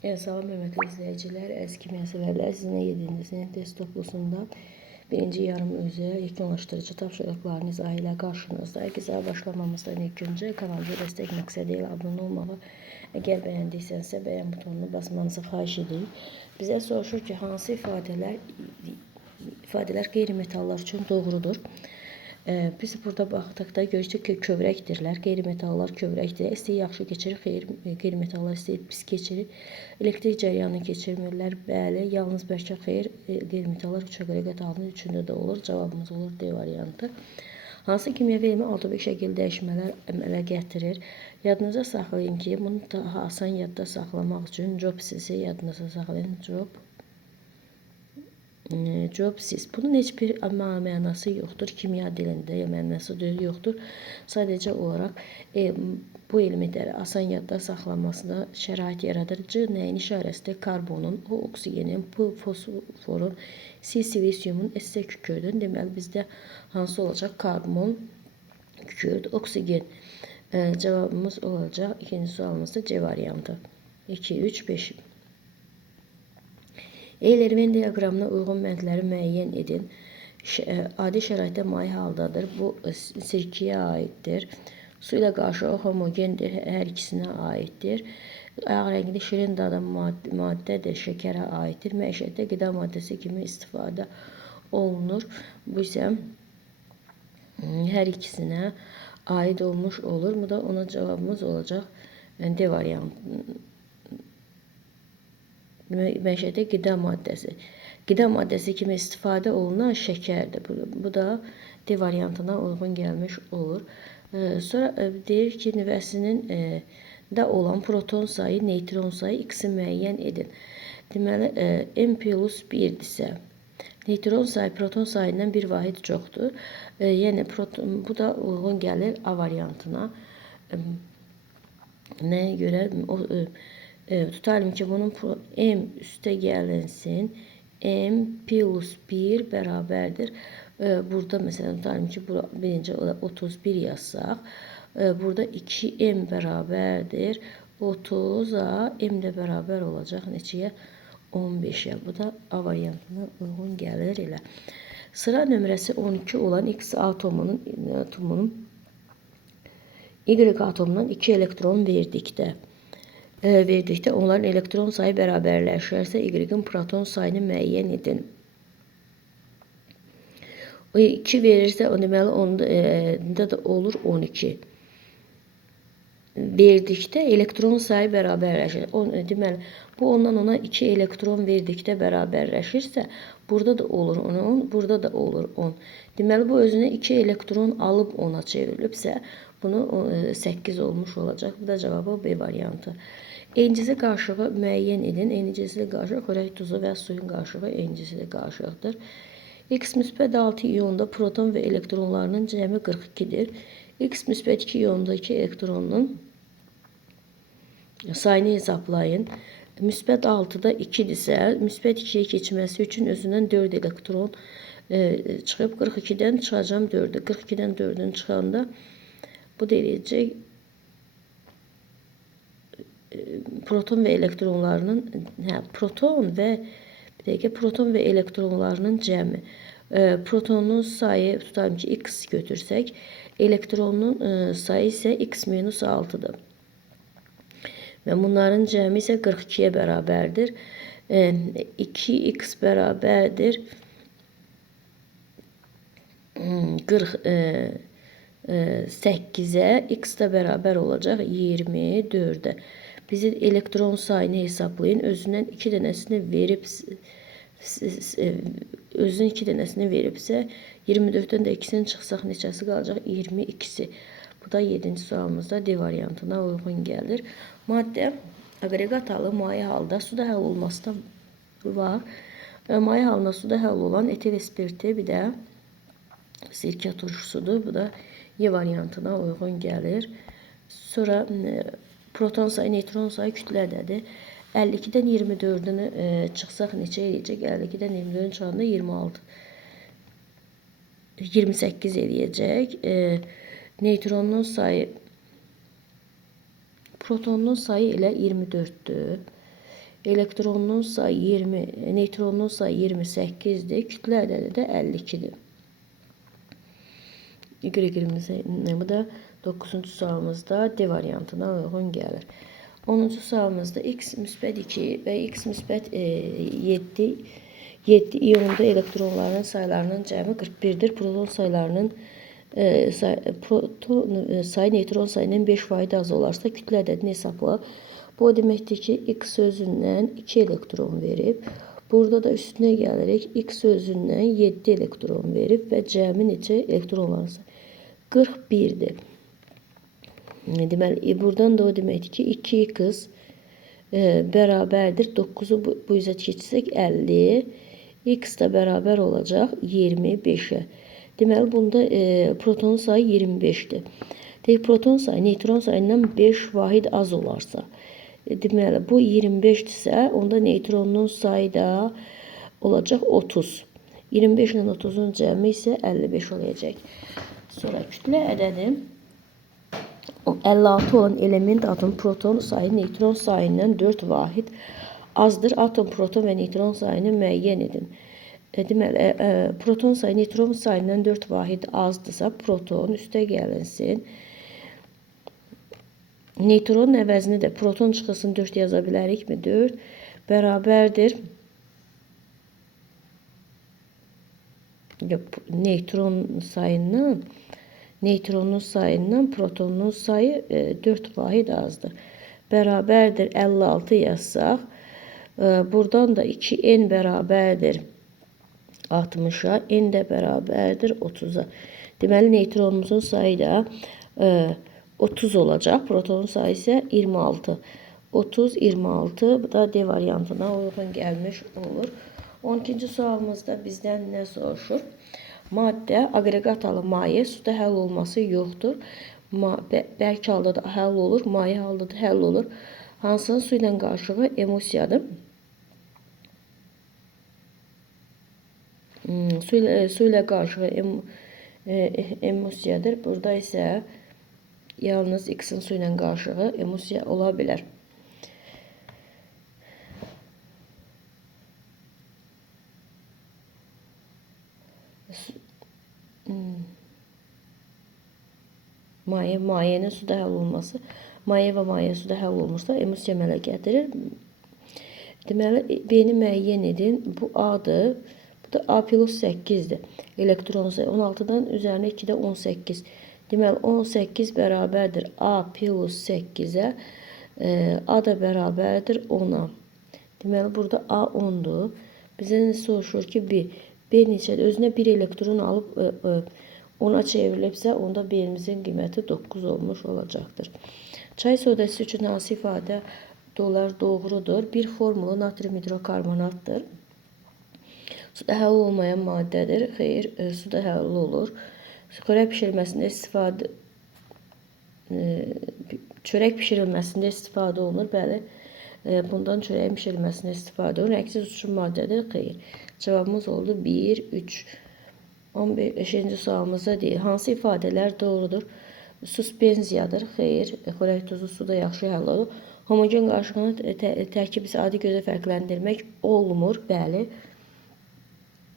Salam hörmətli izləyicilər, əziz kimya sevərlər, sizinlə 7-ci sinif test toplusundan birinci yarım özə yekunlaşdırıcı tapşırıqların izahı ilə qarşınızda. Əgər başlamamızdan ilk öncə kanalımıza dəstək məqsədi ilə abunə olmağı, əgər bəyəndiysənsə bəyən butonunu basmanızı xahiş edirik. Bizə soruşur ki, hansı ifadələr qeyri-metallar üçün doğrudur? Biz burada baxdıqda görürük ki, kövrəkdirlər. Qeyri-metallar kövrəkdir. İstəyir yaxşı keçirir, qeyri-metallar istəyir pis keçirir. Elektrik cəryanını keçirmirlər. Bəli, yalnız bəlkə xeyr, qeyri-metallar 3 aqreqat halının üçündə də olur. Cavabımız olur D variantı. Hansı kimyəvi elmi altıbik şəkil dəyişmələr əmələ gətirir? Yadınıza saxlayın ki, bunu daha asan yadda saxlamaq üçün Jobsisi yadınıza saxlayın. Jobsis. Bunun heç bir mənası yoxdur. Kimya dilində mənası yoxdur. Sadəcə olaraq bu elementləri asan yadda saxlanmasına şərait yaradır. C nəyin işarəsidir? Karbonun, O oksigenin, P fosforun, C silisiumun, S kükürdün. Deməli bizdə hansı olacaq? Karbon, kükürd, oksigen. Cavabımız olacaq. İkinci sualımızda C variantı. 2, 3, 5. Eyler-Venn diaqramına uyğun bəndləri müəyyən edin. Adi şəraitdə maye haldadır. Bu sirkəyə aiddir. Su ilə qarşı homogendir. Hər ikisinə aiddir. Ağ rəngli şirin dadı maddədir. Şəkərə aiddir. Məişətdə qida maddəsi kimi istifadə olunur. Bu isə hər ikisinə aid olmuş olur. Bu da ona cavabımız olacaq. D variantı. Məişətdə qida maddəsi. Qida maddəsi kimi istifadə olunan şəkərdir. Bu da D variantına uyğun gəlmiş olur. Sonra deyir ki, nüvəsinin də olan proton sayı, neytron sayı x-i müəyyən edin. Deməli, M plus 1-dirsə, neytron sayı proton sayından bir vahid çoxdur. Yəni, bu da uyğun gəlir A variantına. Nəyə görə? Tutalım ki, bunun M üstə gəlinsin. M plus 1 bərabərdir. Burada məsələn tutalım ki, birinci 31 yazsaq. Burada 2M bərabərdir. 30-a M də bərabər olacaq. Neçəyə? 15-ə. Bu da A variantına uyğun gəlir elə. Sıra nömrəsi 12 olan X atomunun Y atomundan 2 elektron verdikdə onların elektron sayı bərabərləşərsə Y-in proton sayını müəyyən edin. O 2 verirsə, o deməli onda da olur 12. Verdikdə elektron sayı bərabərləşir. Deməli, bu ondan ona 2 elektron verdikdə bərabərləşirsə, burada da olur 10, burada da olur 10. Deməli, bu özünə 2 elektron alıb 10'a çevrilibsə, bunu 8 olmuş olacaq. Bu da cavabı B variantı. Encisi qarşığı müəyyən edin. Encisi qarşıq xörək tuzu və suyun qarşığı encisi qarşıqdır. X müsbət 6 iyonda proton və elektronlarının cəmi 42-dir. X müsbət 2 iyondakı elektronun sayını hesablayın. Müsbət 6-da 2-dirsə, müsbət 2-yə keçməsi üçün özündən 4 elektron çıxıb 42-dən çıxacam 4-ü. 42-dən 4-ün çıxanda bu deyəcək proton və elektronlarının proton və elektronlarının cəmi. Protonun sayı tutalım ki x götürsək, elektronun sayı isə x minus 6'dır. Və bunların cəmi isə 42-yə bərabərdir. 2x bərabərdir 48'ə, x də bərabər olacaq 24'ə. Bizim elektron sayını hesablayın. Özündən 2 dənəsini veribsə, 24'dən də 2'sini çıxsaq neçəsi qalacaq? 22'si. Bu da 7-ci sualımızda D variantına uyğun gəlir. Maddə aqreqat halı maye halda suda həll olması da var. Maye halında suda həll olan etil spirti, bir də sirkə turşusudur. Bu da Y variantına uyğun gəlir. Sonra proton sayı, neytron sayı kütlədədir. 52'dən 24'ünü çıxsaq neçə eləyəcək? 52'dən 24'ün çıxanda 28 eləyəcək. Neytronun sayı, protonun sayı ilə 24'dür. elektronun sayı 20, neytronun sayı 28'dir. Kütlə ədədi də 52'dir. Bu da 9-cu sualımızda D variantına uyğun gəlir. 10-cu sualımızda x müsbət 2 və x müsbət 7 iyonunda elektronların sayılarının cəmi 41'dir. Proton sayılarının sayı neytron sayının 5% az olarsa kütlə ədədini hesabla. Bu o deməkdir ki, x özündən 2 elektron verib. Burada da üstünə gəlirik. X özündən 7 elektron verib və cəmi neçə elektronların sayı? 41'dir. Deməli, buradan da o deməkdir ki, 2x bərabərdir. 9'u bu üzə keçsək 50. X da bərabər olacaq 25'e. Deməli, bunda proton sayı 25'dir. Deyək, proton sayı neytron sayından 5 vahid az olarsa. Deməli, bu 25'dirsə, onda neytronun sayı da olacaq 30. 25 ilə 30'un cəmi isə 55 olacaq. Sonra kütlə ədədi 56 olan element atom proton sayı neytron sayından 4 vahid azdır. Atom proton və neytron sayını müəyyən edin. Deməli, proton sayı neytron sayından 4 vahid azdırsa, proton üstə gəlinsin. Neytronun əvəzini də proton çıxılsın 4 yaza bilərikmi? 4 bərabərdir. Neytronun sayından protonun sayı 4 vahid azdır. Bərabərdir 56 yazsaq. Buradan da 2n bərabərdir 60'a, n də bərabərdir 30'a. Deməli, neytronumuzun sayı da 30 olacaq. Protonun sayı isə 26. 30, 26. Bu da D variantına uyğun gəlmiş olur. 12-ci sualımızda bizdən nə soruşur? Maddə, aqreqat halı maye, suda həll olması yoxdur. Bərk halda da həll olur, maye halda da həll olur. Hansının su ilə qarışığı emulsiyadır? Su ilə qarışığı emulsiyadır. Burada isə yalnız X-in su ilə qarışığı emulsiya ola bilər. Mayenin suda həll olması. Maye və maye suda həll olmursa emulsiya əmələ gətirir. Deməli, B-ni müəyyən edin. Bu A-dır. Bu da A plus 8'dir. Elektron sayı 16'dan üzərinə 2'də 18. Deməli, 18 bərabərdir A plus 8'ə. A da bərabərdir 10'a. Deməli, burada A 10'dur. Bizə nə soruşur ki, B neçədir? Özünə 1 elektron alıb 10'a çevrilibsə, onda B-imizin qiyməti 9 olmuş olacaqdır. Çay sodası üçün hansı ifadə doğrudur? Bir formulu natrium hidrokarbonatdır. Suda həll olmayan maddədir. Xeyr, suda həll olur. Çörək pişirilməsində istifadə olunur. Bəli, bundan çörəyin pişirilməsində istifadə olunur. Əksiz uçucu maddədir. Xeyr. Cavabımız oldu 1, 3. 15-ci sualımızda deyil. Hansı ifadələr doğrudur? Suspenziyadır. Xeyr. Xörək tozu suda yaxşı həll olur. Homogen qarışığını tərkib isə adi gözə fərqləndirmək olmur. Bəli.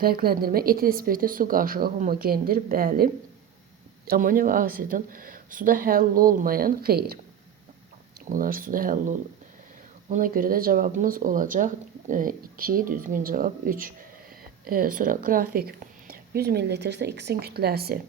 Fərqləndirmək. Etil spirti su qarışığı homogendir. Bəli. Amoniya və asidin suda həll olmayan. Xeyr. Bunlar suda həll olur. Ona görə də cavabımız olacaq 2, düzgün cavab 3. Sonra qrafik. 100 ml X-in kütləsi.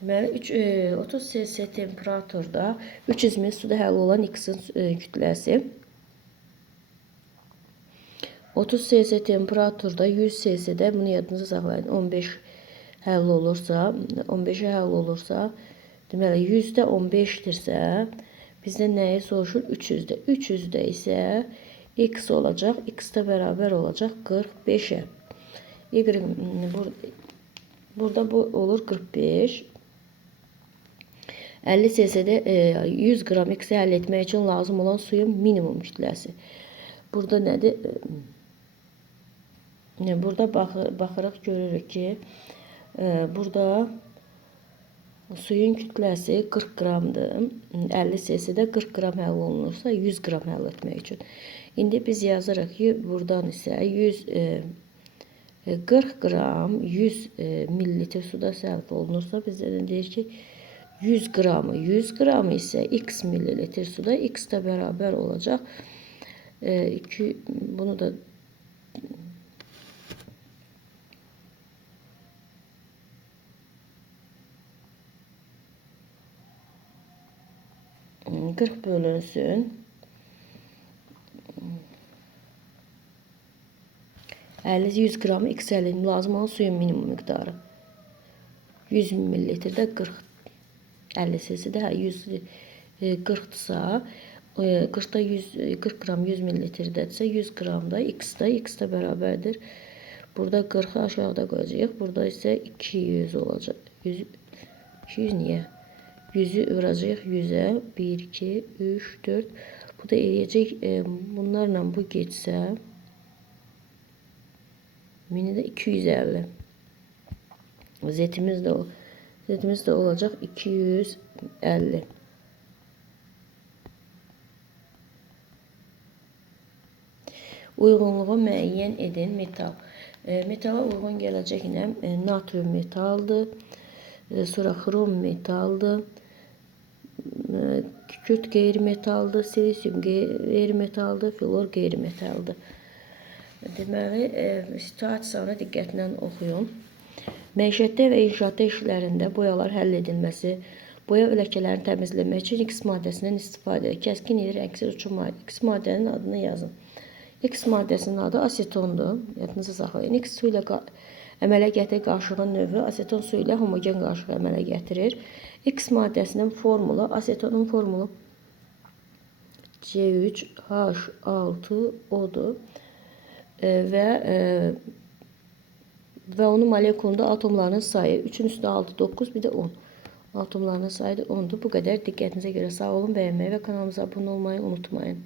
Deməli, 30 cc temperaturda 300 ml suda həll olan X-in kütləsi. 30 cc temperaturda 100 cc-də, bunu yadınıza saxlayın, 15 həll olursa, 15'e həll olursa, deməli 100-də 15'dirsə, bizdə nəyi soruşur? 300-də. 300-də isə X olacaq. X də bərabər olacaq 45'e. Burada bu olur 45. 50 cc-də 100 qram X-i həll etmək üçün lazım olan suyun minimum kütləsi. Burada nədir? Burada baxırıq, görürük ki, burada Suyun kütləsi 40 qramdır. 50 cc-də 40 qram həll olunursa 100 qram həll etmək üçün. İndi biz yazırıq ki, buradan isə 40 qram 100 millilitr suda sərf olunursa bizdən deyir ki 100 qramı isə x millilitr suda x də bərabər olacaq. Bunu da 40 bölünsün 100 qramı x əlin lazım olan suyun minimum miqdarı 100 millilitrdə 40 50 cc-də 140-dırsa 40 qram 100 millilitrdirsə 100 qram da x də bərabərdir. Burada 40-ı aşağıda qoyacağıq. Burada isə 200 olacaq. 200 niyə? 100'ü vuracağıq 100'ə. 1, 2, 3, 4. Bu da eləyəcək. Bunlarla bu geçsə minidə 250. Zetimiz də olacaq 250. Uyğunluğu müəyyən edin metal. Metala uyğun gələcək natrium metaldır. Sonra xrom metaldır. Kükürt qeyri-metaldır. Silisium qeyri-metaldır. Flor qeyri-metaldır. Deməli, situasiyanı diqqətlə oxuyun. Məişətdə və inşaatda işlərində boyalar həll edilməsi, boya ləkələrini təmizləmək üçün X maddəsindən istifadə edir. Kəskin iri rəngsiz uçum maddəsi. X maddənin adını yazın. X maddəsinin adı asetondur. Yadınızda saxlayın. X su ilə əmələ gətirir qarışığın növü aseton su ilə homogen qarışıq əmələ gətirir. X maddəsinin formulu, asetonun formulu C3H6O-dur. Və onun molekulunda atomlarının sayı 3'ün üstü 6, 9, bir də 10. Atomlarının sayı da 10'dur. Bu qədər. Diqqətinizə görə sağ olun. Bəyənməyi və kanalımıza abunə olmayı unutmayın.